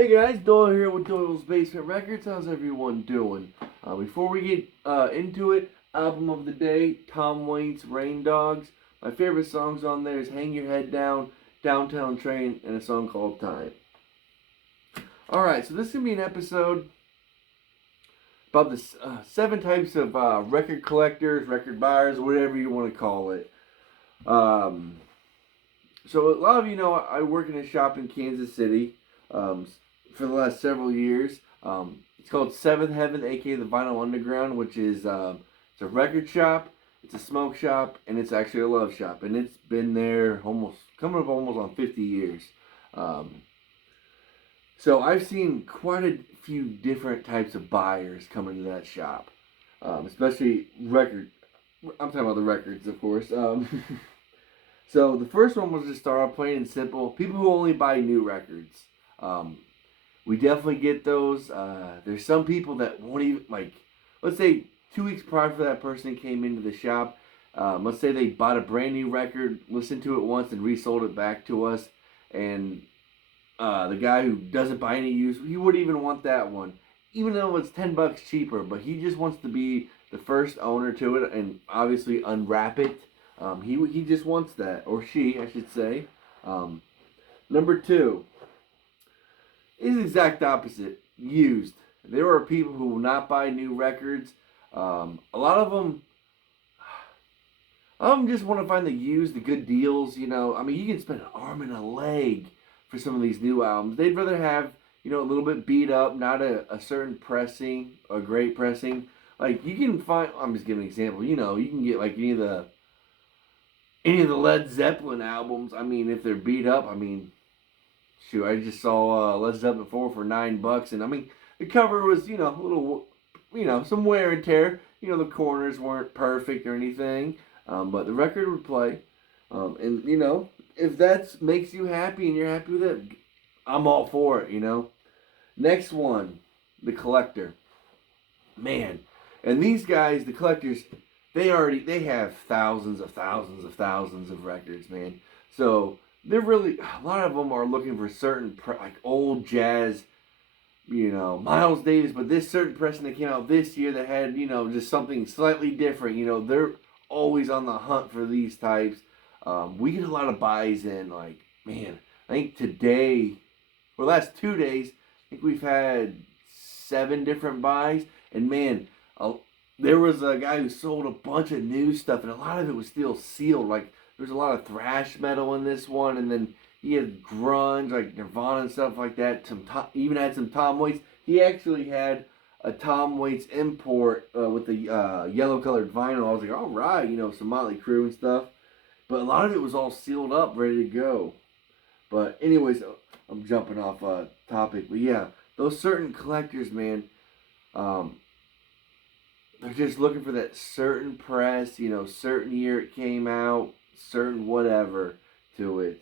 Hey guys, Doyle here with Doyle's Basement Records. How's everyone doing? Before we get into it, album of the day, Tom Waits' Rain Dogs. My favorite songs on there is Hang Your Head Down, Downtown Train, and a song called Time. Alright, so this is going to be an episode about the 7 types of record collectors, record buyers, whatever you want to call it. So a lot of you know I work in a shop in Kansas City. For the last several years. It's called Seventh Heaven, aka the Vinyl Underground, which is it's a record shop, it's a smoke shop, and it's actually a love shop, and it's been there coming up almost on 50 years. So I've seen quite a few different types of buyers come into that shop, especially record. I'm talking about the records, of course. So the first one was just start off plain and simple. People who only buy new records. We definitely get those. There's some people that won't even, like, let's say 2 weeks prior for that person came into the shop. Let's say they bought a brand new record, listened to it once, and resold it back to us. And the guy who doesn't buy any used, he wouldn't even want that one, even though it's $10 cheaper. But he just wants to be the first owner to it and obviously unwrap it. He just wants that, or she, I should say. Number 2 is the exact opposite. Used. There are people who will not buy new records. A lot of them just want to find the used, the good deals. You know, I mean, you can spend an arm and a leg for some of these new albums. They'd rather have, you know, a little bit beat up, not a certain pressing, a great pressing. Like, you can find, I'm just giving an example. You know, you can get like any of the Led Zeppelin albums. I mean, if they're beat up, I mean, shoot, I just saw Led Zeppelin 4 for $9, and I mean, the cover was, you know, a little, you know, some wear and tear. You know, the corners weren't perfect or anything, but the record would play. And, you know, if that makes you happy and you're happy with it, I'm all for it, you know. Next one, the collector. Man, and these guys, the collectors, they have thousands of records, man. So they're really, a lot of them are looking for certain like old jazz, you know, Miles Davis, but this certain pressing that came out this year that had, you know, just something slightly different. You know, they're always on the hunt for these types. We get a lot of buys in, like, man, I think today, or the last 2 days, I think we've had 7 different buys, and man, there was a guy who sold a bunch of new stuff, and a lot of it was still sealed. Like, there's a lot of thrash metal in this one, and then he had grunge, like Nirvana and stuff like that. Even had some Tom Waits. He actually had a Tom Waits import with the yellow colored vinyl. I was like, all right, you know, some Motley Crue and stuff. But a lot of it was all sealed up, ready to go. But anyways, I'm jumping off topic. But yeah, those certain collectors, man, they're just looking for that certain press, you know, certain year it came out, certain whatever to it.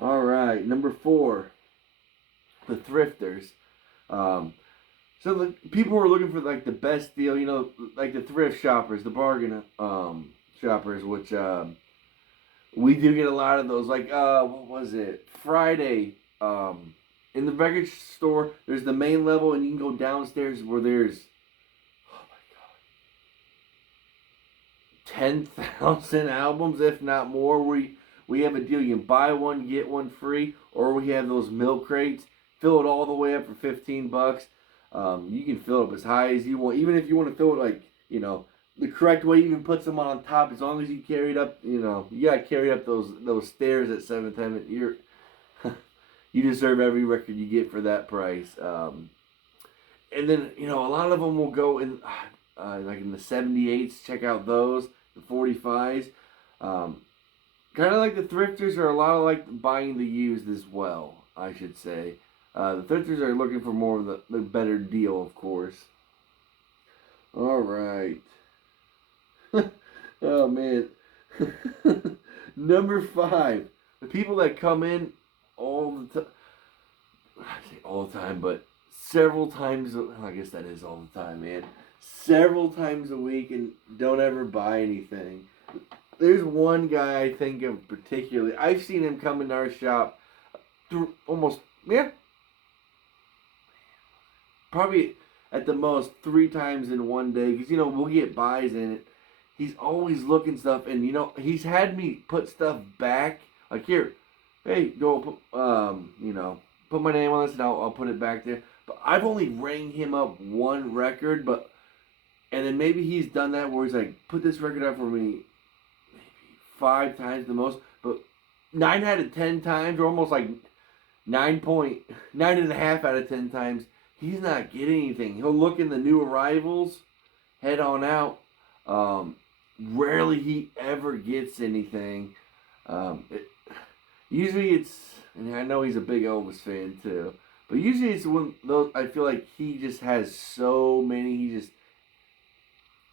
All right, number 4, the thrifters. So the people who are looking for like the best deal, you know, like the thrift shoppers, the bargain shoppers, which we do get a lot of those. Like what was it? Friday. In the record store, there's the main level, and you can go downstairs where there's 10,000 albums, if not more. We have a deal. You can buy one, get one free, or we have those milk crates. Fill it all the way up for $15. You can fill it up as high as you want. Even if you want to fill it like, you know, the correct way, you even put some on top. As long as you carry it up, you know, you gotta carry up those stairs at 7th Heaven. You deserve every record you get for that price. And then, you know, a lot of them will go in like in the 78s. Check out those. The 45s. Kind of like the thrifters are a lot of like buying the used as well, I should say. The thrifters are looking for more of the better deal, of course. All right. Oh, man. Number 5. The people that come in all the time. I say all the time, but several times. I guess that is all the time, man. Several times a week and don't ever buy anything. There's one guy I think of particularly. I've seen him come in our shop through almost, yeah, probably at the most 3 times in one day. Because, we'll get buys in it. He's always looking stuff. And, he's had me put stuff back. Like, here, hey, go, put my name on this and I'll put it back there. But I've only rang him up one record, and then maybe he's done that where he's like, put this record up for me maybe 5 times the most. But 9 out of 10 times, or almost like 9.5 out of 10 times, he's not getting anything. He'll look in the new arrivals, head on out. Rarely he ever gets anything. Usually it's, and I know he's a big Elvis fan too, but usually it's when those, I feel like he just has so many,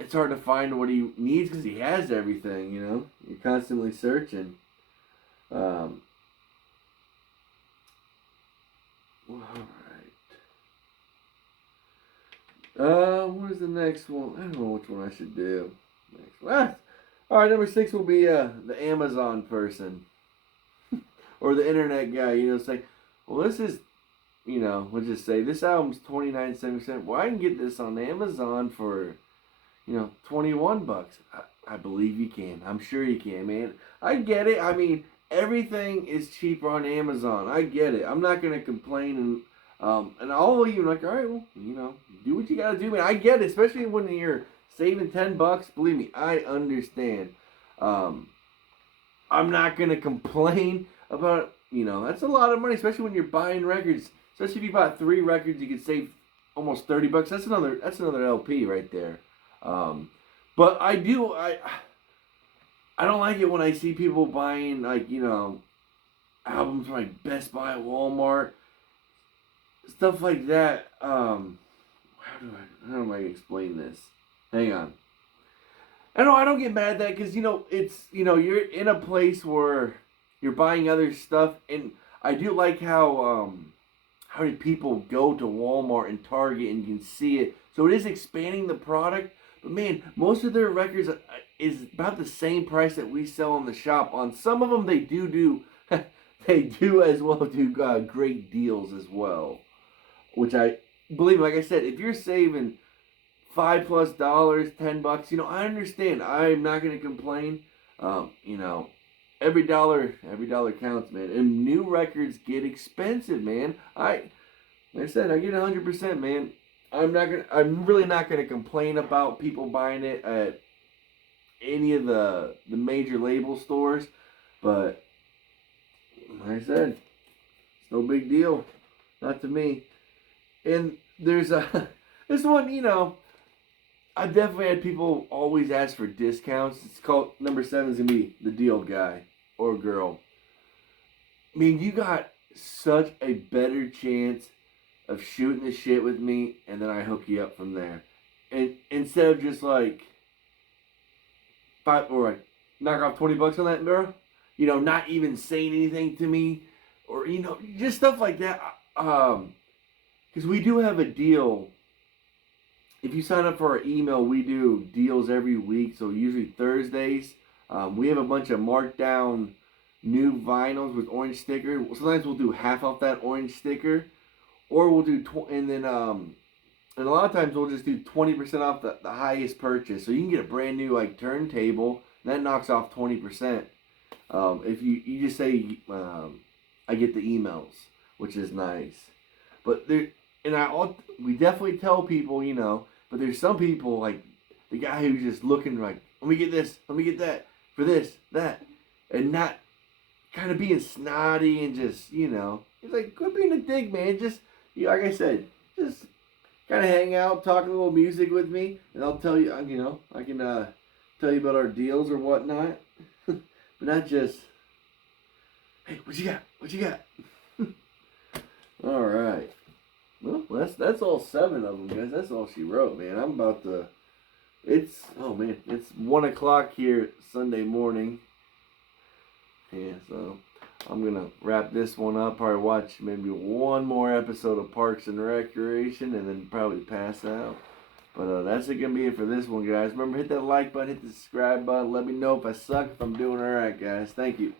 it's hard to find what he needs because he has everything, You're constantly searching. All right. What is the next one? I don't know which one I should do. Next one. All right, number 6 will be the Amazon person. Or the internet guy, saying, well, this is, we'll just say, this album's $29.70. Well, I can get this on Amazon for, $21. I believe you can. I'm sure you can, man. I get it. I mean, everything is cheaper on Amazon. I get it. I'm not going to complain. And all of you are like, all right, well, do what you got to do, man. I get it, especially when you're saving $10. Believe me, I understand. I'm not going to complain about, that's a lot of money, especially when you're buying records. Especially if you bought 3 records, you could save almost $30. That's another LP right there. But I don't like it when I see people buying like, albums from like Best Buy, Walmart, stuff like that. How am I gonna explain this? Hang on. I don't get mad at that because it's you're in a place where you're buying other stuff, and I do like how many people go to Walmart and Target and you can see it. So it is expanding the product, but man, most of their records is about the same price that we sell in the shop. On some of them, they do they do as well do great deals as well, which I believe. Like I said, if you're saving $5+ $10, I understand. I'm not gonna complain. Every dollar counts, man. And new records get expensive, man. Like I said, I get 100%, man. I'm really not gonna complain about people buying it at any of the major label stores, but like I said, it's no big deal, not to me. And there's this one, I've definitely had people always ask for discounts. It's called, number 7 is gonna be the deal guy or girl. I mean, you got such a better chance of shooting the shit with me, and then I hook you up from there. And instead of just like knock off $20 on that girl, not even saying anything to me, or just stuff like that. Because we do have a deal. If you sign up for our email, we do deals every week. So usually Thursdays, we have a bunch of marked down new vinyls with orange sticker. Sometimes we'll do half off that orange sticker, or we'll do and a lot of times we'll just do 20% off the highest purchase. So you can get a brand new like turntable. That knocks off 20%. If you just say I get the emails, which is nice. But we definitely tell people, but there's some people like the guy who's just looking like, let me get this, let me get that, for this, that, and not kind of being snotty and just, he's like, quit being a dick, man. Just, like I said, just kind of hang out, talk a little music with me, and I'll tell you, I can tell you about our deals or whatnot, but not just, hey, what you got? What you got? All right. Well, that's all 7 of them, guys. That's all she wrote, man. I'm about to. It's 1 o'clock here Sunday morning. Yeah, so I'm gonna wrap this one up. Probably watch maybe one more episode of Parks and Recreation, and then probably pass out. But that's gonna be it for this one, guys. Remember, hit that like button, hit the subscribe button. Let me know if I suck, if I'm doing all right, guys. Thank you.